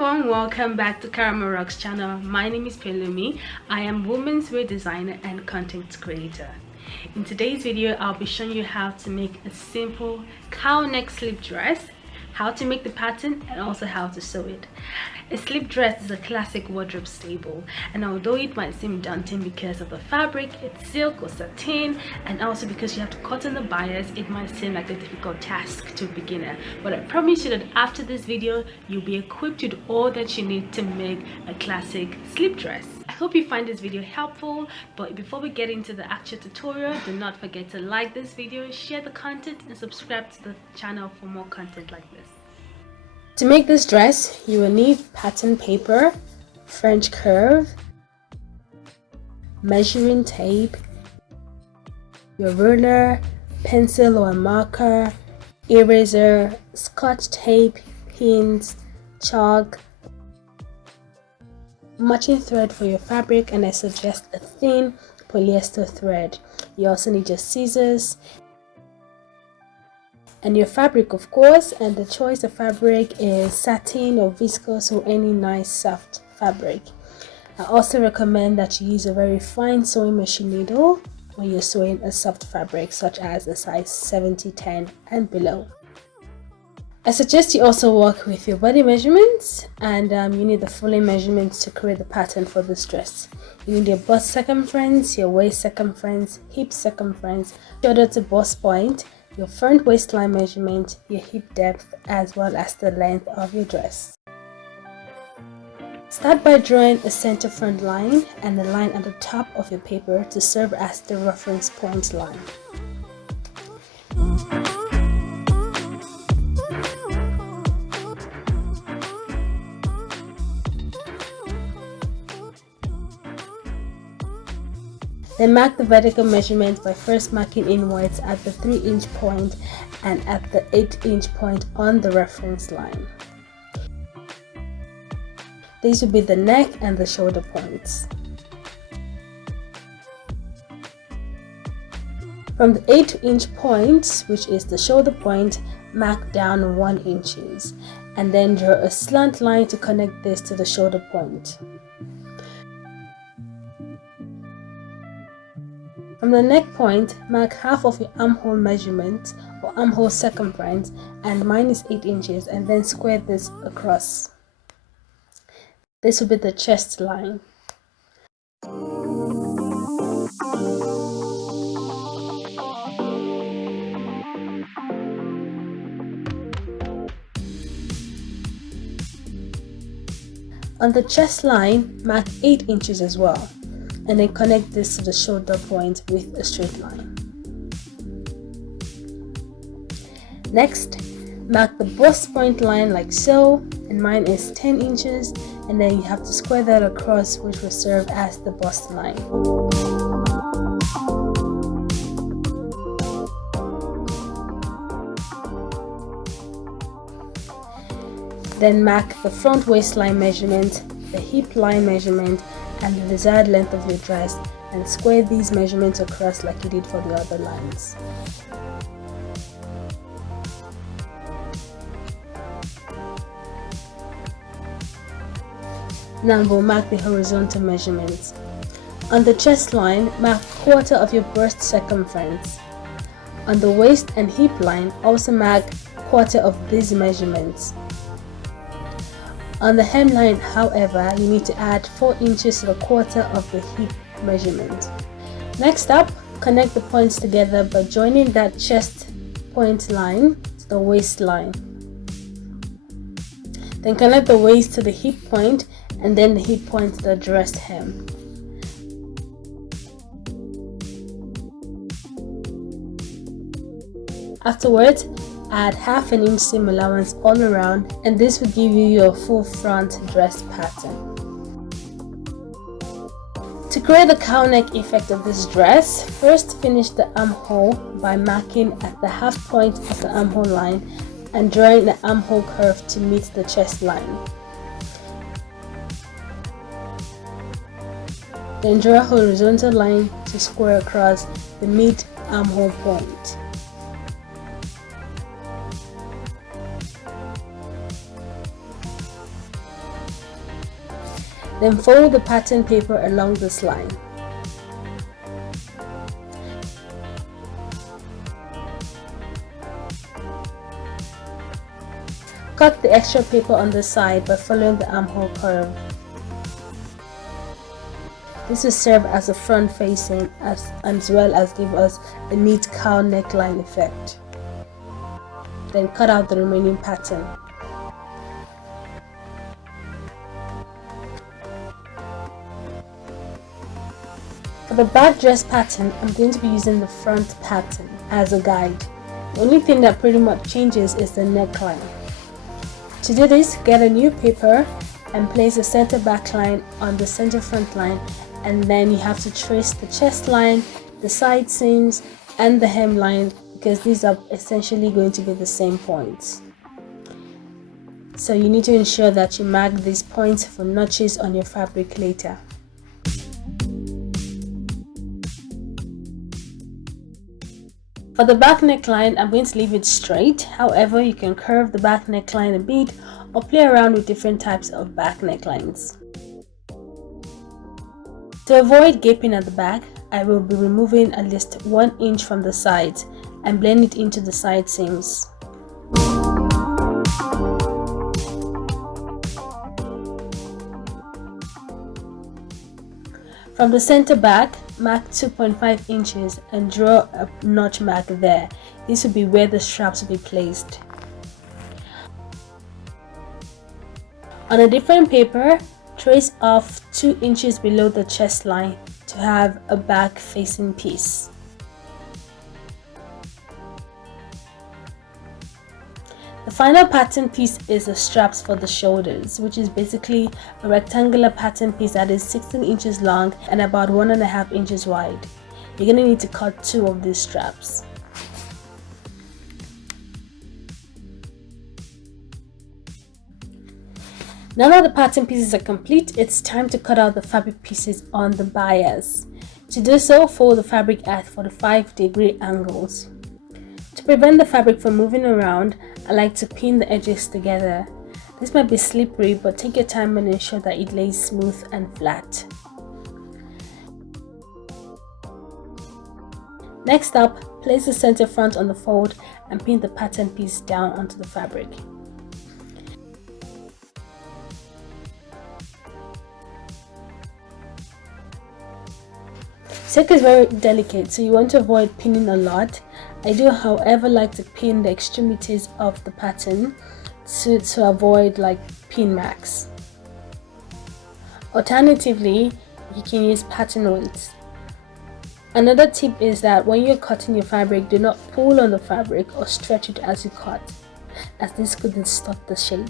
everyone, welcome back to Caramel Rocks channel. My name is Pelumi. I am women's wear designer and content creator. In today's video, I'll be showing you how to make a simple cow neck slip dress, how to make the pattern, and also how to sew it. A slip dress is a classic wardrobe staple, and although it might seem daunting because of the fabric, it's silk or satin, and also because you have to cut on the bias, it might seem like a difficult task to a beginner. But I promise you that after this video, you'll be equipped with all that you need to make a classic slip dress. I hope you find this video helpful, but before we get into the actual tutorial, do not forget to like this video, share the content, and subscribe to the channel for more content like this. To make this dress, you will need pattern paper, French curve, measuring tape, your ruler, pencil or marker, eraser, scotch tape, pins, chalk, matching thread for your fabric, and I suggest a thin polyester thread. You also need your scissors and your fabric, of course, and the choice of fabric is satin or viscose or any nice soft fabric. I also recommend that you use a very fine sewing machine needle when you're sewing a soft fabric such as a size 70-10 and below. I suggest you also work with your body measurements, and you need the fulling measurements to create the pattern for this dress. You need your bust circumference, your waist circumference, hip circumference, shoulder to bust point, your front waistline measurement, your hip depth, as well as the length of your dress. Start by drawing a center front line and a line at the top of your paper to serve as the reference point line. Then mark the vertical measurement by first marking inwards at the 3-inch point and at the 8-inch point on the reference line. These will be the neck and the shoulder points. From the 8-inch point, which is the shoulder point, mark down 1 inch and then draw a slant line to connect this to the shoulder point. From the neck point, mark half of your armhole measurement or armhole circumference and minus 8 inches and then square this across. This will be the chest line. On the chest line, mark 8 inches as well, and then connect this to the shoulder point with a straight line. Next, mark the bust point line like so, and mine is 10 inches, and then you have to square that across, which will serve as the bust line. Then mark the front waistline measurement, the hip line measurement, and the desired length of your dress, and square these measurements across like you did for the other lines. Now we'll mark the horizontal measurements. On the chest line, mark quarter of your breast circumference. On the waist and hip line, also mark quarter of these measurements. On the hemline, however, you need to add 4 inches to the quarter of the hip measurement. Next up, connect the points together by joining that chest point line to the waistline. Then connect the waist to the hip point and then the hip point to the dress hem. Afterwards, add half an inch seam allowance all around, and this will give you your full front dress pattern. To create the cow neck effect of this dress, first finish the armhole by marking at the half point of the armhole line and drawing the armhole curve to meet the chest line. Then draw a horizontal line to square across the mid armhole point. Then fold the pattern paper along this line. Cut the extra paper on the side by following the armhole curve. This will serve as a front facing as well as give us a neat cowl neckline effect. Then cut out the remaining pattern. For the back dress pattern, I'm going to be using the front pattern as a guide. The only thing that pretty much changes is the neckline. To do this, get a new paper and place the center back line on the center front line, and then you have to trace the chest line, the side seams, and the hemline, because these are essentially going to be the same points. So you need to ensure that you mark these points for notches on your fabric later. For the back neckline, I'm going to leave it straight. However, you can curve the back neckline a bit or play around with different types of back necklines. To avoid gaping at the back, I will be removing at least 1 inch from the sides and blend it into the side seams. From the center back, mark 2.5 inches and draw a notch mark there. This will be where the straps will be placed. On a different paper, trace off 2 inches below the chest line to have a back facing piece. The final pattern piece is the straps for the shoulders, which is basically a rectangular pattern piece that is 16 inches long and about 1.5 inches wide. You're going to need to cut 2 of these straps. Now that the pattern pieces are complete, it's time to cut out the fabric pieces on the bias. To do so, fold the fabric at 45-degree angles. To prevent the fabric from moving around, I like to pin the edges together. This might be slippery, but take your time and ensure that it lays smooth and flat. Next up, place the center front on the fold and pin the pattern piece down onto the fabric. Silk is very delicate, so you want to avoid pinning a lot. I do, however, like to pin the extremities of the pattern to avoid pin marks. Alternatively, you can use pattern weights. Another tip is that when you're cutting your fabric, do not pull on the fabric or stretch it as you cut, as this could distort the shape.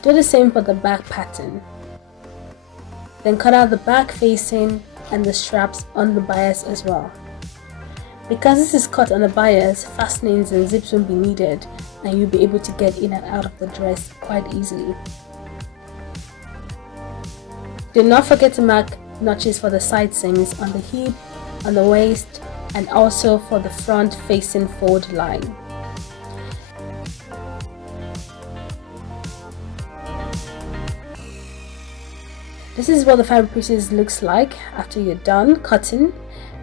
Do the same for the back pattern. Then cut out the back facing and the straps on the bias as well. Because this is cut on the bias, fastenings and zips won't be needed and you'll be able to get in and out of the dress quite easily. Do not forget to mark notches for the side seams on the hip, on the waist, and also for the front facing fold line. This is what the fabric pieces looks like after you're done cutting,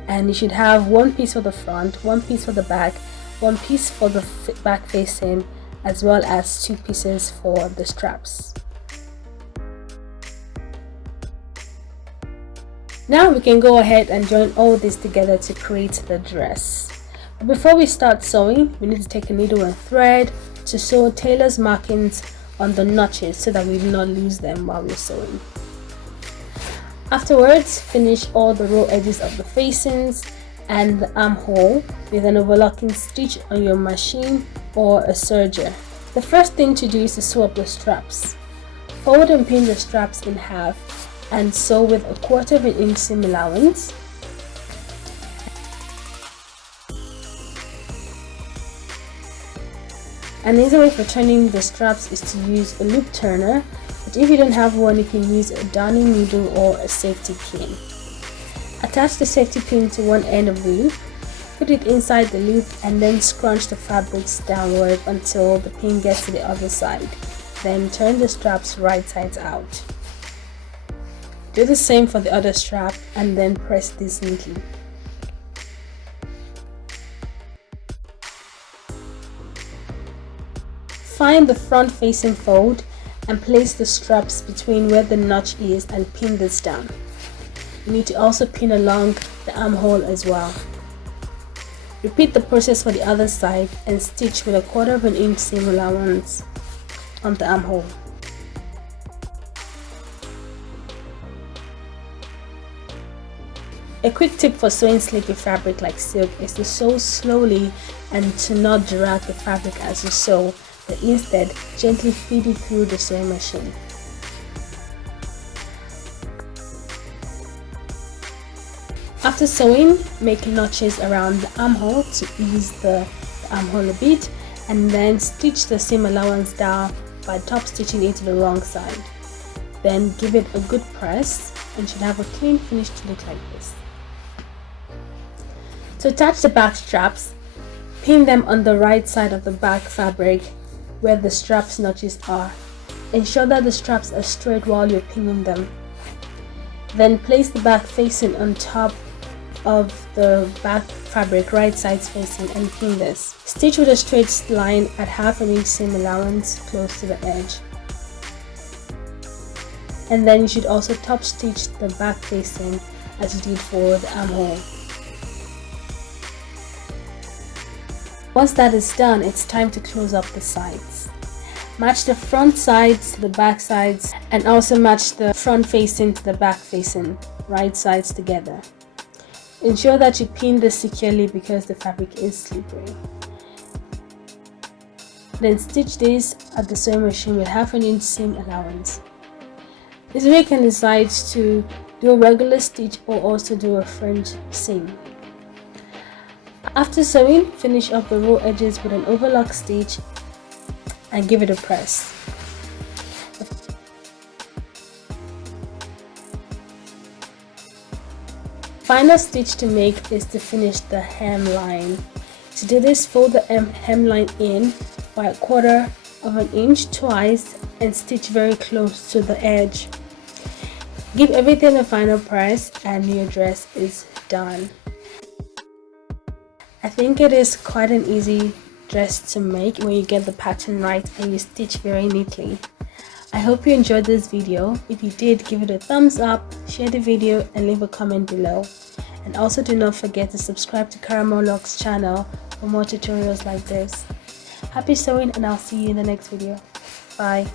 and you should have 1 piece for the front, 1 piece for the back, 1 piece for the back facing, as well as 2 pieces for the straps. Now we can go ahead and join all this together to create the dress. But before we start sewing, we need to take a needle and thread to sew tailor's markings on the notches so that we do not lose them while we're sewing. Afterwards, finish all the raw edges of the facings and the armhole with an overlocking stitch on your machine or a serger. The first thing to do is to sew up the straps. Fold and pin the straps in half and sew with 1/4 inch seam allowance. An easy way for turning the straps is to use a loop turner, but if you don't have one, you can use a darning needle or a safety pin. Attach the safety pin to one end of the loop, put it inside the loop, and then scrunch the fabrics downward until the pin gets to the other side. Then turn the straps right sides out. Do the same for the other strap and then press this neatly. Find the front facing fold and place the straps between where the notch is and pin this down. You need to also pin along the armhole as well. Repeat the process for the other side and stitch with 1/4 inch seam allowance on the armhole. A quick tip for sewing silky fabric like silk is to sew slowly and to not drag the fabric as you sew, but instead gently feed it through the sewing machine. After sewing, make notches around the armhole to ease the armhole a bit, and then stitch the seam allowance down by top stitching it to the wrong side. Then give it a good press and should have a clean finish to look like this. To attach the back straps, pin them on the right side of the back fabric where the straps notches are. Ensure that the straps are straight while you're pinning them. Then place the back facing on top of the back fabric, right sides facing, and pin this. Stitch with a straight line at 1/2 inch seam allowance close to the edge. And then you should also top stitch the back facing as you did for the armhole. Once that is done, it's time to close up the sides. Match the front sides to the back sides and also match the front facing to the back facing, right sides together. Ensure that you pin this securely because the fabric is slippery. Then stitch this at the sewing machine with 1/2 inch seam allowance. This way you can decide to do a regular stitch or also do a fringe seam. After sewing, finish up the raw edges with an overlock stitch and give it a press. Final stitch to make is to finish the hemline. To do this, fold the hemline in by 1/4 inch twice and stitch very close to the edge. Give everything a final press and your dress is done. I think it is quite an easy dress to make when you get the pattern right and you stitch very neatly. I hope you enjoyed this video. If you did, give it a thumbs up, share the video and leave a comment below. And also do not forget to subscribe to Caramel Locks channel for more tutorials like this. Happy sewing and I'll see you in the next video. Bye.